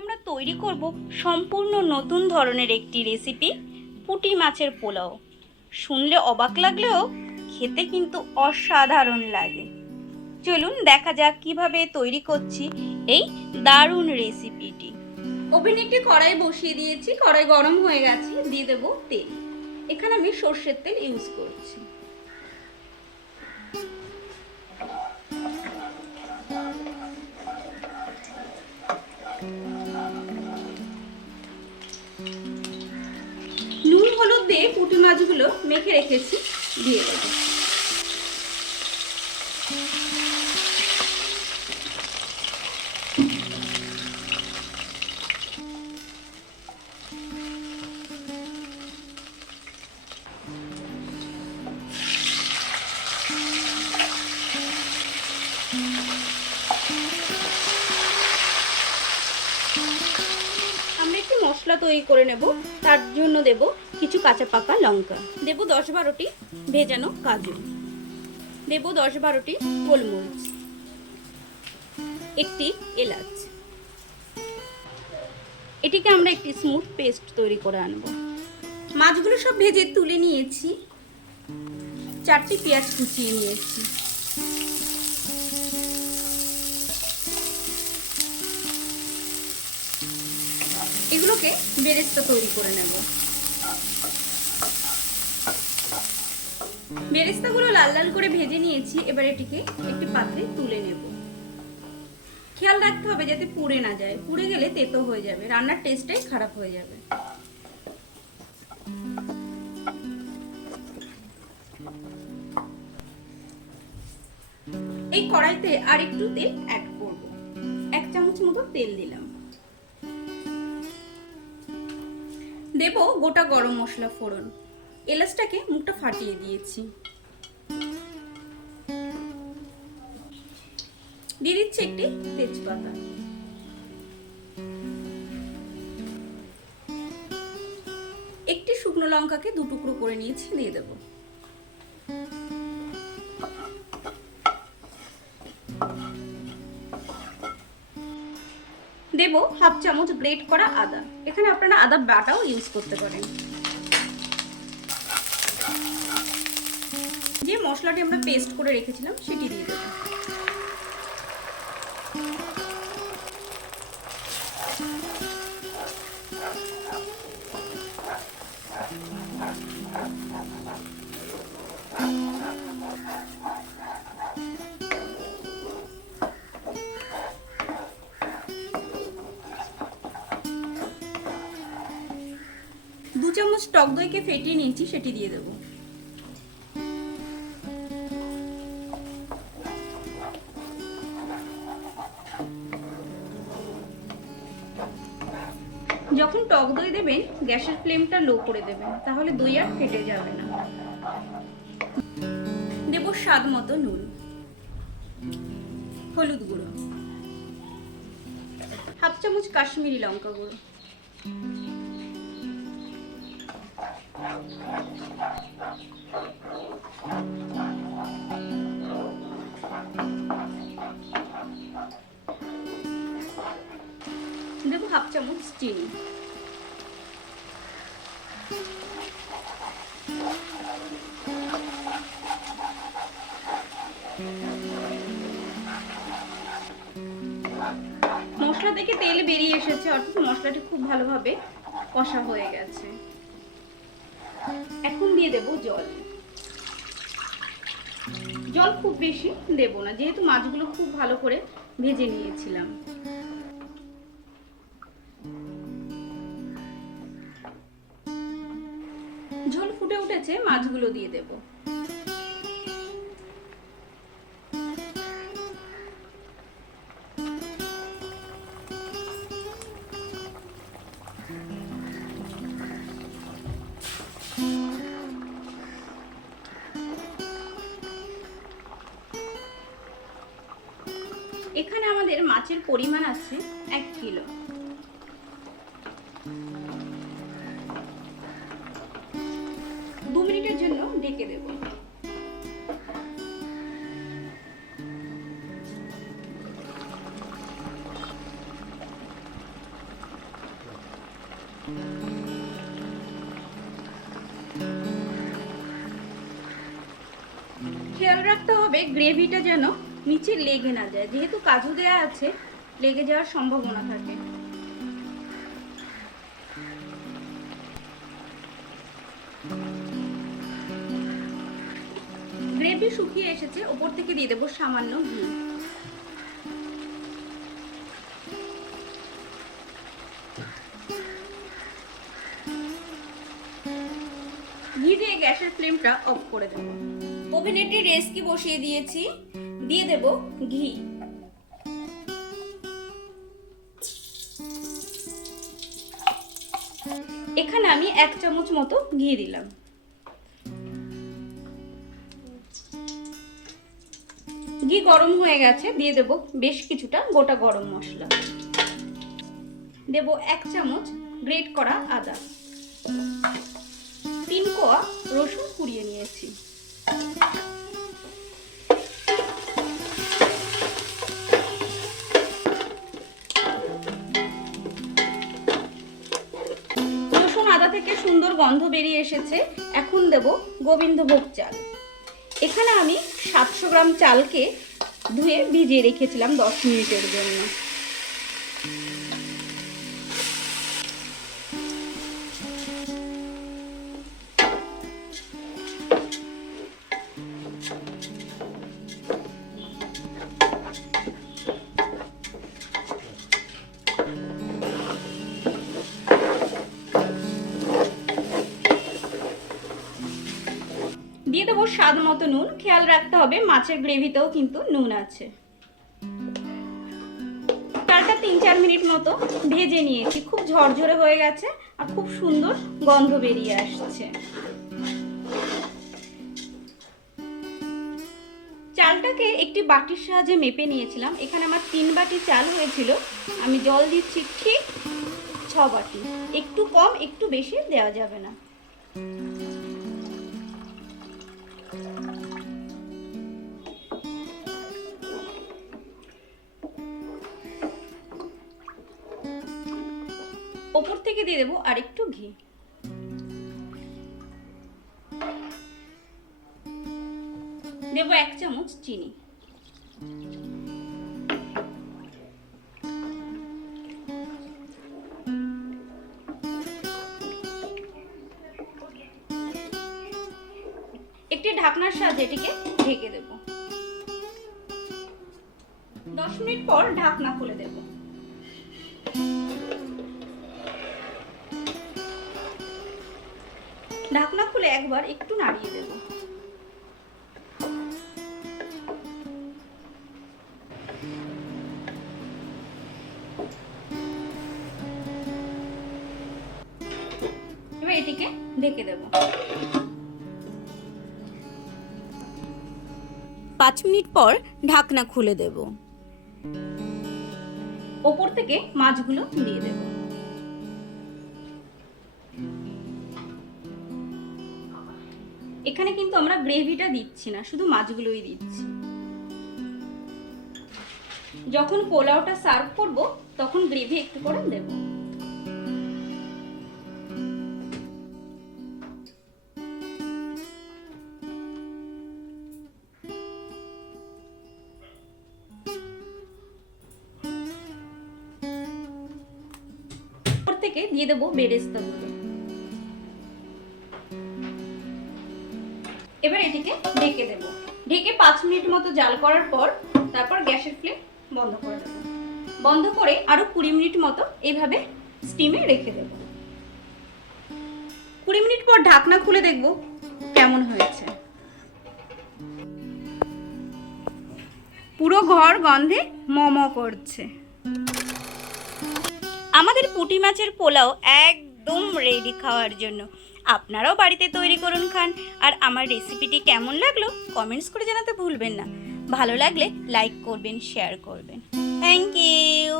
আমরা তৈরি করব সম্পূর্ণ নতুন ধরনের একটি রেসিপি পুঁটি মাছের পোলাও। শুনলে অবাক লাগলেও খেতে কিন্তু অসাধারণ লাগে। চলুন দেখা যাক কীভাবে তৈরি করছি এই দারুণ রেসিপিটি ওভেনে একটি কড়াই বসিয়ে দিয়েছি, কড়াই গরম হয়ে গেছে, দিয়ে দেবো তেল। এখানে আমি সর্ষের তেল ইউজ করছি। নুন হলুদ দিয়ে পুঁটি মাছগুলো মেখে রেখেছি দিয়ে দেবো। আমরা মশলা তৈরি করে নেব। তার জন্য দেব কিছু কাঁচা পাকা লঙ্কা। দেব দশ বারোটি ভেজানো কাজু। দেব দশ বারোটি গোলমরিচ। একটি এলাচ। এটিকে আমরা একটি স্মুথ পেস্ট তৈরি করে আনব। মাছগুলো সব ভেজে তুলে নিয়েছি। চারটি পেঁয়াজ কুচিয়ে নিয়েছি। এগুলোকে বেরেস্তা তৈরি করে নেব। বেরেস্তাগুলো লাল লাল করে ভেজে নিয়েছি, এবার এটিকে একটি পাত্রে তুলে নেব। খেয়াল রাখতে হবে যাতে পুড়ে না যায়। পুড়ে গেলে তেতো হয়ে যাবে, রান্নার টেস্টটাই খারাপ হয়ে যাবে। এই কড়াইতে আর একটু তেল অ্যাড করব। এক চামচ মতো তেল দিলাম। দেব গোটা গরম মশলা ফোড়ন। এলাচটাকে মুখটা ফাটিয়ে দিয়েছি। দিয়ে দিচ্ছি একটি তেজপাতা। একটি শুকনো লঙ্কাকে দু টুকরো করে নিয়েছি, দিয়ে দেব। দেব হাফ চামচ গ্রেট করা আদা। এখানে আপনারা আদা বাটাও ইউজ করতে পারেন। যে মশলাটি আমরা পেস্ট করে রেখেছিলাম, সেটি দিয়ে দেবো। চামচ টক দইকে ফেটিয়ে নিয়েছি, সেটি দিয়ে দেবো। যখন টক দই দেবেন, গ্যাসের ফ্লেমটা লো করে দেবেন, তাহলে দই আর ফেটে যাবে না। দেব স্বাদ মতো নুন, হলুদ গুঁড়ো, হাফ চামচ কাশ্মীরি লঙ্কা গুঁড়ো দেবো হাফ চামচ চিনি। মশলা থেকে তেল বেরিয়ে এসেছে, অর্থাৎ মশলাটি খুব ভালোভাবে কষা হয়ে গেছে। এখন দিয়ে দেব জল। জল খুব বেশি দেব না, যেহেতু মাছগুলো খুব ভালো করে ভেজে নিয়েছিলাম। ঝোল ফুটে উঠেছে, মাছগুলো দিয়ে দেব। এখানে আমাদের মাছের পরিমাণ আছে এক কিলো। দু মিনিটের জন্য ঢেকে দেব। খেয়াল রাখতে হবে গ্রেভিটা যেন নিচে লেগে না যায়। যেহেতু কাজু দেয়া আছে, লেগে যাওয়ার সম্ভাবনা থাকে। গ্রেভি শুকিয়ে এসেছে, ওপর থেকে দিয়ে দেবো সামান্য ঘি। ঘি দিয়ে গ্যাসের ফ্লেমটা অফ করে দেবো। ওভেনে একটি রেসকি বসিয়ে দিয়েছি। দিয়ে দেব ঘি। এখানে আমি এক চামচ মতো ঘি দিলাম। ঘি গরম হয়ে গেছে, দিয়ে দেব বেশ কিছুটা গোটা গরম মশলা। দেব এক চামচ গ্রেট করা আদা। তিন কোয়া রসুন কুড়িয়ে নিয়েছি। বেরিয়ে এসেছে, এখন দেব গোবিন্দভোগ চাল। এখানে আমি সাতশো গ্রাম চালকে ধুয়ে ভিজিয়ে রেখেছিলাম দশ মিনিটের জন্য। স্বাদ মতো নুন। খেয়াল রাখতে হবে, মাছের গ্রেভিতেও কিন্তু নুন আছে। চালটা তিন চার মিনিট মতো ভেজে নিয়েছি। খুব ঝরঝরে হয়ে গেছে আর খুব সুন্দর গন্ধ বেরিয়ে আসছে। চালটাকে একটি বাটির সাহায্যে মেপে নিয়েছিলাম। এখানে আমার তিন বাটি চাল হয়েছিল। আমি জল দিচ্ছি ঠিক ছ বাটি। একটু কম, একটু বেশি দেওয়া যাবে না। ওপর থেকে দিয়ে দেবো আর একটু ঘি। দেবো এক চামচ চিনি। ঢাকনার সাহায্যে এটিকে ঢেকে দেব। দশ মিনিট পর ঢাকনা খুলে দেবো। ঢাকনা খুলে একবার একটু নাড়িয়ে দেব। এবার এটিকে ঢেকে দেব। পাঁচ মিনিট পর ঢাকনা খুলে দেব। ওপর থেকে মাছগুলো দিয়ে দেব এখানে কিন্তু আমরা গ্রেভিটা দিচ্ছি না, শুধু মাছগুলোই দিচ্ছি। যখন পোলাওটা সার্ভ করব, তখন গ্রেভি একটু করে দেব। থেকে দিয়ে দেবো বেরেস্তাগুলো এবার এটিকে ঢেকে দেবো। ঢেকে পাঁচ মিনিট মতো জাল করার পর তারপর গ্যাসের ফ্লেম বন্ধ করে দেব। বন্ধ করে আরও কুড়ি মিনিট মতো এইভাবে স্টিমে রেখে দেব। কুড়ি মিনিট পর ঢাকনা খুলে দেখব কেমন হয়েছে। পুরো ঘর গন্ধে মম করছে। আমাদের পুঁটি মাছের পোলাও একদম রেডি খাওয়ার জন্য। আপনারাও বাড়িতে তৈরি করুন খান। আর আমার রেসিপিটি কেমন লাগল কমেন্টস করে জানাতে ভুলবেন না। ভালো লাগলে লাইক করবেন শেয়ার করবেন। Thank you